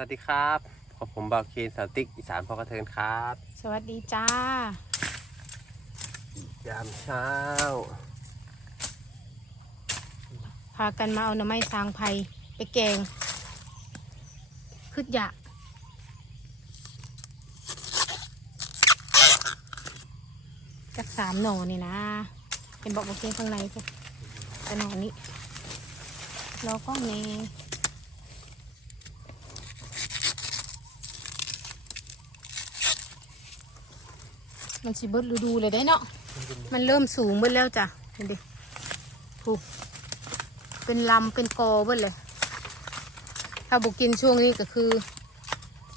วัสดีครับขอบผมบาวเคนสาวติ๊กอีสานพอกระเทินครับ สวัสดีจ้ายามเช้า พากันมาเอาหน่อไม้สางไผ่ไปแกงขึ้นอยากจักสามหน่อนี่นะ เป็นบอกโอเคข้างในพวกแต่หน่อนี้แล้วก็เน มันสิเบิดฤดูเลยได้เนาะ มันเริ่มสูงเบิดแล้วจ้ะเห็นดิผูเป็นลำเป็นกอเบิดเลย ถ้าบุกินช่วงนี้ก็คือ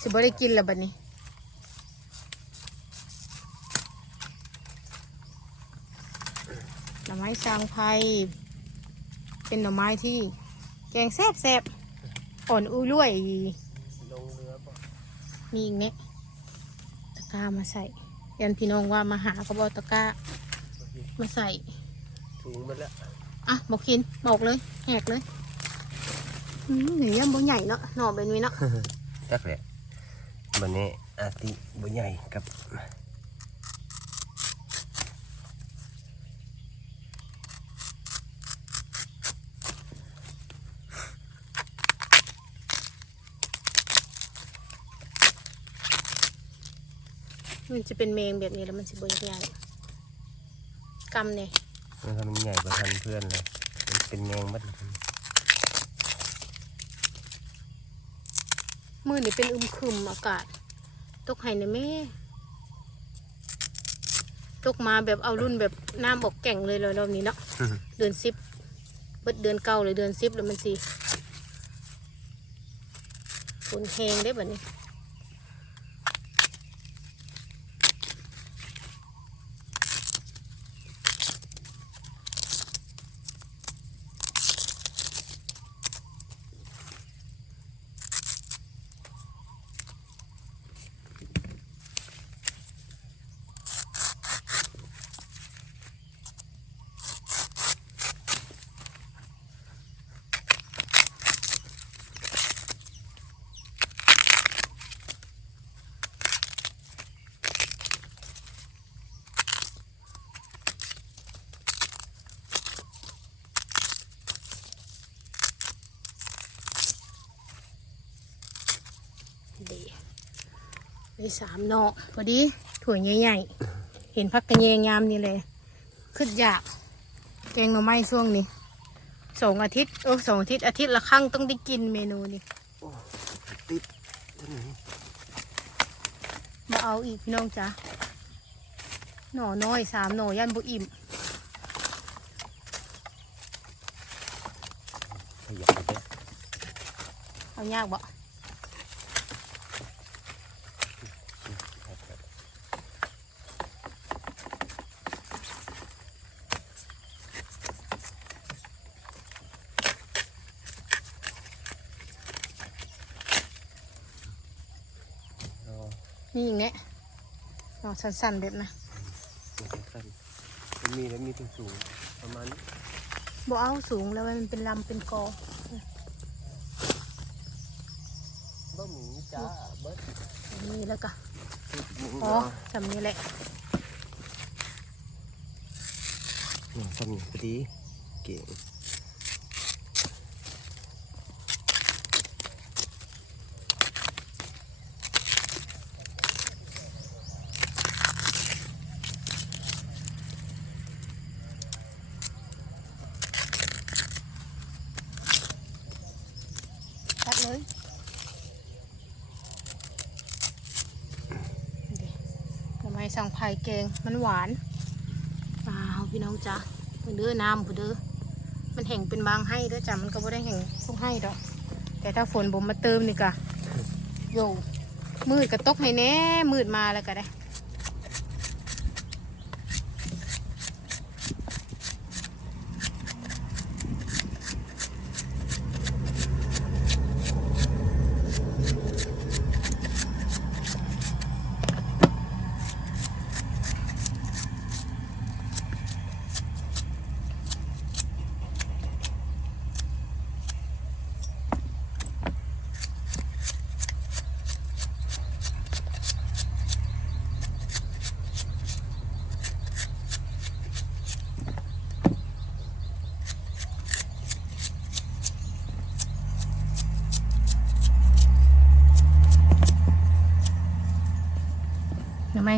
สิบ่ได้กินแล้วบัดนี้หน่อไม้สางไพรเป็นหน่อไม้ที่แกงแซ่บแซบๆอ่อนอุ้ยรวยลงเรือบ่มีอีกเนี่ยตะกร้ามาใส่ ยันพี่น้องว่ามาหาก็บอกตะกร้ามาใส่ถุงหมดแล้วอะบอกกินบอกเลยแหกเลยอืมหนูยังบ่ใหญ่เนาะหน่อเป็นวิเนาะจักแหละวันนี้อาติบุใหญ่กับ มันจะเป็นเมงแบบนี้แล้วมันสิบ่ใหญ่กำเนี่ยมันทำมันใหญ่กว่าทันเพื่อนเลยมันเป็นแมงมัดเลยมือนี่เป็นอึมครึมอากาศ ตกไห้ในแม่ตกมาแบบเอารุ่นแบบน้ำบอกแก่งเลยเลยรอบนี้เนาะเดือนสิบเบิดเดือนเก้าเลยเดือนสิบแล้วมันสิฝนแหงได้แบบนี้ ดี มีสามหนอพอดีถั่วใหญ่ๆ เห็นพักกระเยงยามนี่เลย ขึ้นอยาก แกงหน่อไม้ช่วงนี้สองอาทิตย์เออสองอาทิตย์อาทิตย์ละครั้งต้องได้กินเมนูนี้ติดตัวนี้มาเอาอีกพี่น้องจ้ะหน่อน้อยสามหน่อยันบุอิ่มขยับไปเด้อเอายากบ่ เอา นี่อย่างเนี้ยหน่อสั้นๆแบบนะตัวสั้นๆมันมีแล้วมีถึงสูงประมาณนี้บ่เอาสูงแล้วมันเป็นลำเป็นกอบะหมี่จ้าเบิดนี่แล้วก็หมูอ๋อเนาะทำนี้แหละเนี่ยทำอย่างพอดีเก่ง ตัดเลยทำไมสั่งไผ่แกงมันหวานเปล่าพี่น้องจ้ะเพิ่นเด้อน้ำผู้เด้อมันแห่งเป็นบางให้เด้อจ้ะมันก็บ่ได้แห่งทุกให้ดอก แต่ถ้าฝนบ่มาเติมนี่กะโยมืดก็ตกให้แน่มืดมาแล้วก็ได้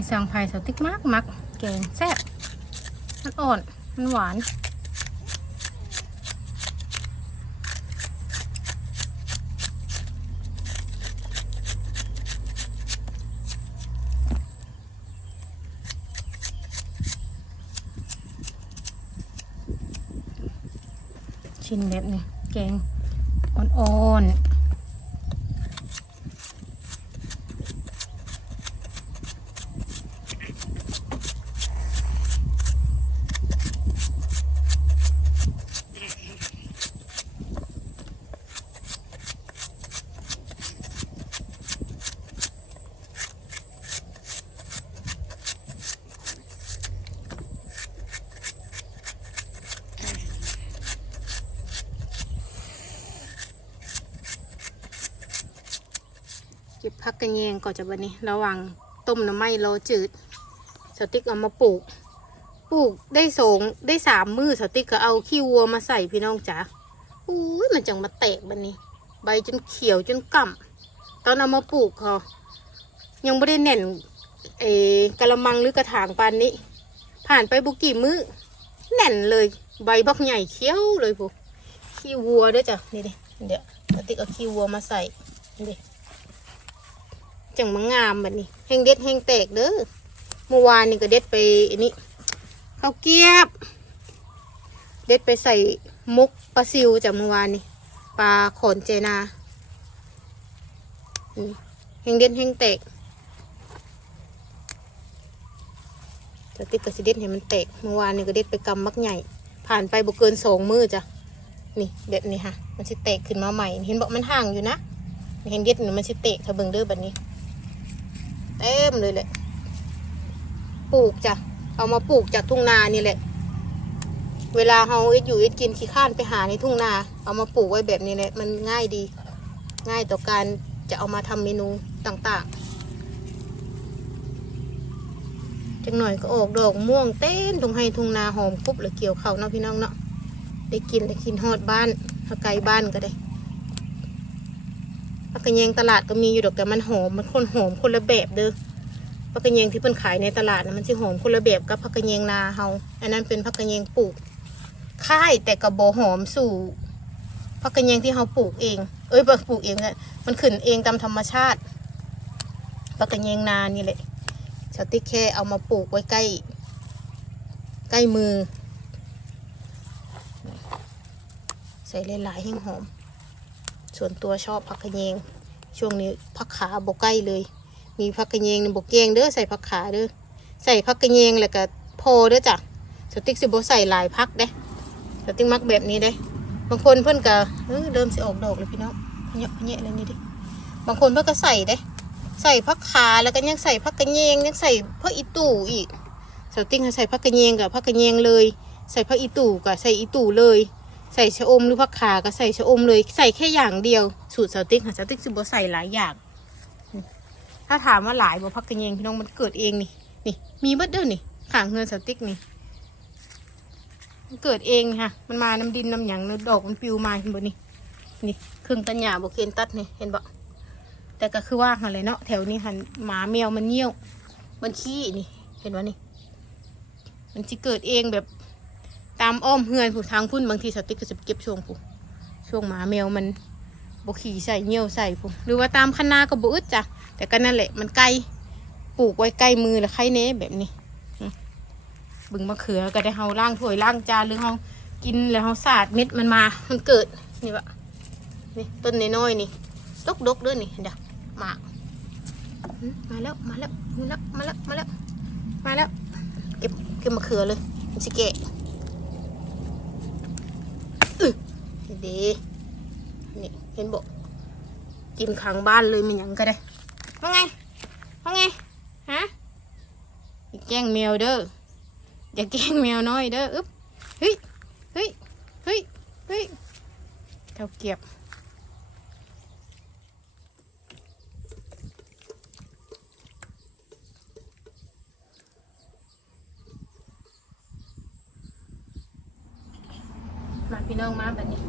สังไผ่สติ๊กมากมักแกงแซ่บมันอ่อน มันหวานชิ้นแบบนี้แกงอ่อนๆ เก็บพักกระเยงก่อนจะวันนี้ระว่างต้มน้ำไม้รอจืดสติ๊กเอามาปลูก ปลูกได้สองได้สามมือสติ๊กก็เอาขี้วัวมาใส่พี่น้องจ๋าอุ้ยมันจังมาแตกบันนี้ ใบจนเขียวจนก่ำตอนเอามาปลูกเขายังไม่ได้แน่นเอกระมังหรือกระถางปานนี้ ผ่านไปบุกี่มือแน่นเลย ใบบักใหญ่เขียวเลยพวกขี้วัวด้วยจ้ะนี่ดิเดี๋ยวสติ๊กเอาขี้วัวมาใส่นี่ดิ จังมางามแบบนี้แห้งเด็ดแห้งแตกเด้อเมื่อวานนี่ก็เด็ดไปอันนี้ข้าวเกรียบ เด็ดไปใส่มุกปลาซิวจากเมื่อวานนี่ปลาขนเจนาแห้งเด็ดแห้งแตกจะติดกระสิเด็ดให้มันแตกเมื่อวานนี่ก็เด็ดไปกำมักใหญ่ ผ่านไปบ่เกินสองมือจ้ะนี่แบบนี้ค่ะ มันสิแตกขึ้นมาใหม่ เห็นบอกมันห่างอยู่นะเห็นเด็ดนี่มันสิแตกถ้าเบิ่งเด้อแบบนี้ เต็มเลยแหละ ปลูกจ้ะ เอามาปลูกจากทุ่งนานี่แหละ เวลาเฮาเอ็ดอยู่เอ็ดกินขี้ข้านไปหาในทุ่งนา เอามาปลูกไว้แบบนี้แหละ มันง่ายดี ง่ายต่อการจะเอามาทำเมนูต่างๆจังหน่อยก็ออกดอกม่วงเต้นตรงให้ทุ่งนาหอมกรุบเลยเกี่ยวเขาเนาะพี่น้องเนาะ ได้กินได้กินฮอดบ้านถ้าไกลบ้านก็ได้ ผักกระเยงตลาดก็มีอยู่ดอกแต่มันหอมมันคนหอมคนละแบบเด้อผักกระเยงที่เพิ่นขายในตลาดนะมันสิหอมคนละแบบกับผักกระเยงนาเฮาอันนั้นเป็นผักกระเยงปลูกค่ายแต่กระโบหอมสู่ผักกระเยงที่เฮาปลูกเอง เอ้ยปลูกเองเนี่ยมันขึ้นเองตามธรรมชาติผักกระเยงนานี่แหละชาวติ๊กแค่เอามาปลูกไว้ใกล้ใกล้มือ ใส่หลายๆให้หอม ส่วนตัวชอบผักกระเยง ช่วงนี้ผักขาบกใกล้เลย มีผักกระเยงบกเกงเด้อใส่ผักขาเด้อใส่ผักกระเยงแล้วก็โพเด้อจ้ะสติ๊กสิบใส่หลายพักเด้สติ๊กมักแบบนี้เด้บางคนเพิ่อนก็เออเริ่มสิออกดอกเลยพี่น้องเยอะเยอะเลยนี่ดิบางคนเพิ่อนก็ใส่เด้ใส่ผักขาแล้วก็ยังใส่ผักกระเยงยังใส่ผักอีตู่อีกสติ๊กใส่ผักกระเยงกับผักกระเยงเลย ใส่ผักอีตู่กับใส่อีตู่เลย ใส่ชะอมหรือผักขาก็ใส่ชะอมเลยใส่แค่อย่างเดียว สูตรสติ๊กค่ะสติ๊กสิบใส่หลายอย่าง ถ้าถามว่าหลายบ่พักกันเองพี่น้องมันเกิดเองนี่นี่มีเบิดเด้อนี่ขางเงินสติ๊กนี่มันเกิดเองค่ะ มันมาน้ำดินน้ำหยังแล้วดอกมันปลิวมาเห็นบ่นี่นี่ครึ่งตันหยาบ่เคนตัดนี่เห็นบ่แต่ก็คือว่าอะไรเนาะแถวนี้หันหมาแมวมันเงี้ยว มันขี้นี่ เห็นบ่านี่ มันจะเกิดเองแบบ ตามอ้อมเฮือนผู้ทางพุ่นบางทีสติ๊กก็จะไปเก็บช่วงผู้ช่วงหมาแมวมันบกขี่ใส่เงี้ยวใส่ผู้หรือว่าตามคันาก็บอึดจ้ะแต่ก็นั่นแหละมันไกลปลูกไว้ใกล้มือแล้วใครเน้แบบนี้บึงมะเขือก็ได้เฮาล่างถ้วยล่างจานหรือเฮากินแล้วเฮาสาดเม็ดมันมา มันเกิดนี่วะนี่ต้นน้อยๆนี่ดกดกด้วยนี่เดี๋ยวมามมาแล้วมาแล้วมาแล้วมาแล้วมาแล้วมาแล้วเก็บเก็บมะเขือเลยมันสิแกะ ดีนี่เห็นบอกกินขังบ้านเลยมันยังก็ได้ว่าไงว่าไงฮะอย่าแกล้งแมวเด้ออย่าแกล้งแมวน้อยเด้ออึ๊บเฮ้ยเฮ้ยเฮ้ยเฮ้ยเท่าเก็บ มาพี่น้องมาแบบนี้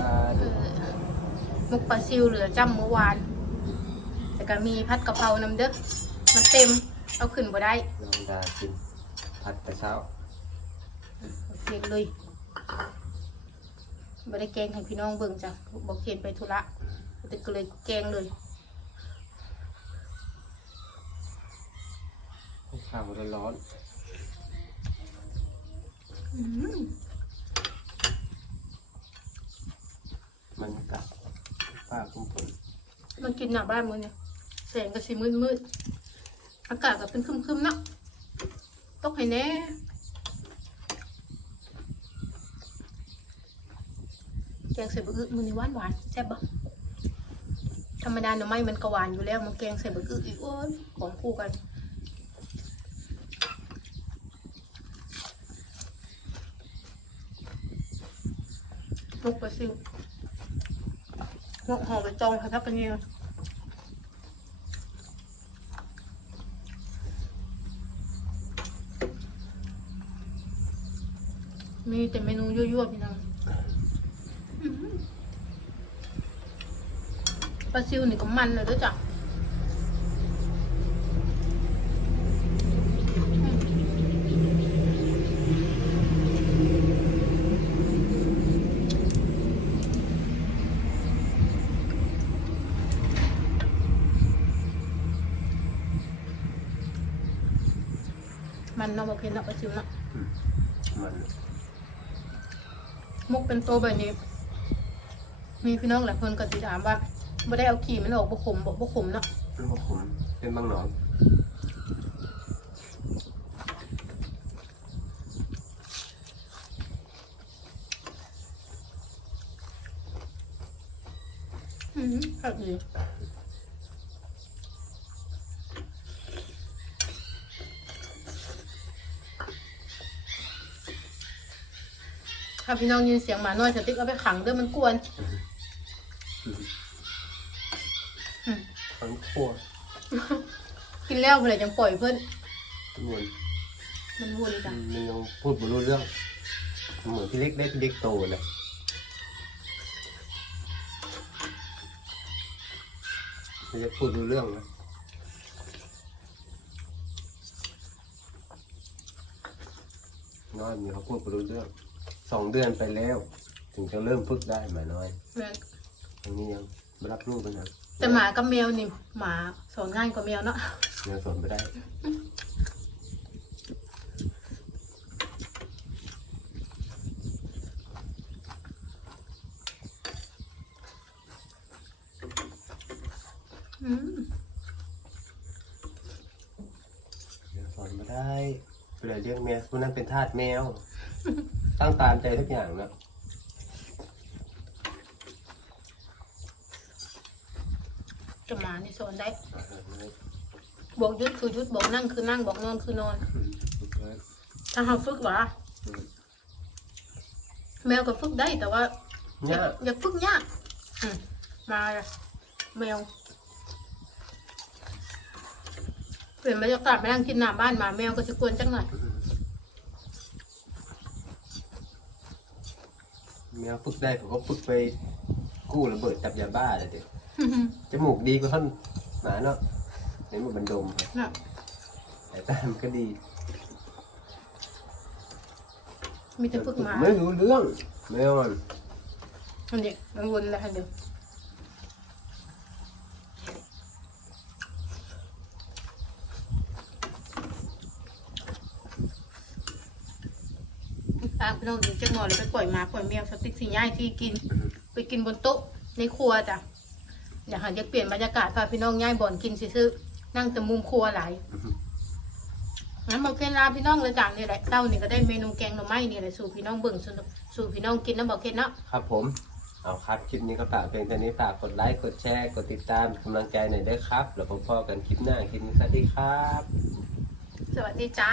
อ่าเออมุกปลาซิวเหลือจำเมื่อวาน แต่ก็มีพัดกะเพรานำเด้อมันเต็มเอาขึ้นบ่ได้น้องดากินผัดแต่เช้าโอเคเลยบ่ได้แกงให้พี่น้องเบิ่งจ้ะบอกเคนไปธุระแต่ก็เลยแกงเลยข้าวมันร้อน อืม ๆมันกัดป้าคุ้มผล มันกินหน้าบ้านมื้อเนี่ยแสงก็สิมืดมืดๆอากาศก็เป็นคึมๆเนาะตกให้แน่แกงใส่บะอึมือนี้หวานหวานแซ่บบ่ธรรมดาหน่อไม้มันก็หวานอยู่แล้วมันแกงใส่บะอึอีกโอ้ยของคู่กันลูกปลาซิวลูกห่อไปจองค่ะทักกันเนี่ย มีแต่เมนูยั่วๆพี่น้องปลาซิวนี่ก็มันเลยด้วยจ้ะมันเนาะบอเห็นเนาะปลาซิวเนาะมัน มุกเป็นโตแบบนี้ มีพี่น้องหลายคนก็ติถามว่าไม่ได้เอาขี่มันออกบุขมบอกบุขมเนาะเป็นพวกผมเป็นบางหนอนอืมแบบนี้าพี่น้องยินเสียงหมาน้อยสติ๊กเอาไปขังเด้อมันกวนทั้งขั้วกินแล้วเพื่อจังปล่อยเพื่อนทั้งมวลมันวนจ้ะมันยังพูดไม่รู้เรื่องเหมือนพี่เล็กได้พี่เล็กโตเลยพี่เล็กพูดรู้เรื่องนะน้อยมีเขาพูดไม่รู้เรื่อง สองเดือนไปแล้ว ถึงจะเริ่มฝึกได้หมาน้อยแม่นตรงนี้ยังไม่รับรู้กันนะแต่หมากับแมวนี่หมาสอนง่ายกว่าแมวเนาะยังสอนไม่ได้อืมยังสอนไม่ได้เวลาเลี้ยงแมวพวกนั้นเป็นทาสแมว ตั้งตามใจทุกอย่างนะแต่หมานี่สอนได้ บอกหยุดคือหยุดบอกนั่งคือนั่งบอกนอนคือนอน ถ้าเราฝึกว่าแมวก็ฝึกได้แต่ว่าเนี่ยอยากฝึกยากอืมมาเลยแมวเปลี่ยนบรรยากาศไปนั่งกินหน้าบ้านหมาแมวก็จะกวนจังหน่อย แมวฝึกได้ผมก็ฝึกไปกู้ระเบิดจับยาบ้าเลยเด็กจมูกดีกว่าท่านหมาเนาะเห็นมันบันดมน่ะแต่ตามนก็ดีมีแต่ฝึกหมาไม่รู้เรื่องแมวมันอันนี้มันวนแล้วค่ะเดี๋ยว พี่น้องถึงจังหวะเลยไปปล่อยหมาปล่อยแมวสติ๊กสีย่ายที่กิน ไปกินบนโต๊ะในครัวจ้ะอยากหันจะเปลี่ยนบรรยากาศพาพี่น้องย้ายบ่อนกินซื้อๆนั่งแต่มุมครัวหลายงั้นบอกเคล็ดลาพี่น้องเลยจ้ะนี่แหละเต้านี่ก็ได้เมนูแกงหน่อไม้นี่แหละสู่พี่น้องเบิ่งสู่สู่พี่น้องกินนะบอกเคล็ดเนาะครับผมเอาครับคลิปนี้ก็ฝากเพียงเท่านี้ฝากกดไลค์กดแชร์กดติดตามกำลังใจหน่อยด้วยครับแล้วพบกันคลิปหน้าคลิปนี้สวัสดีครับ สวัสดีจ้า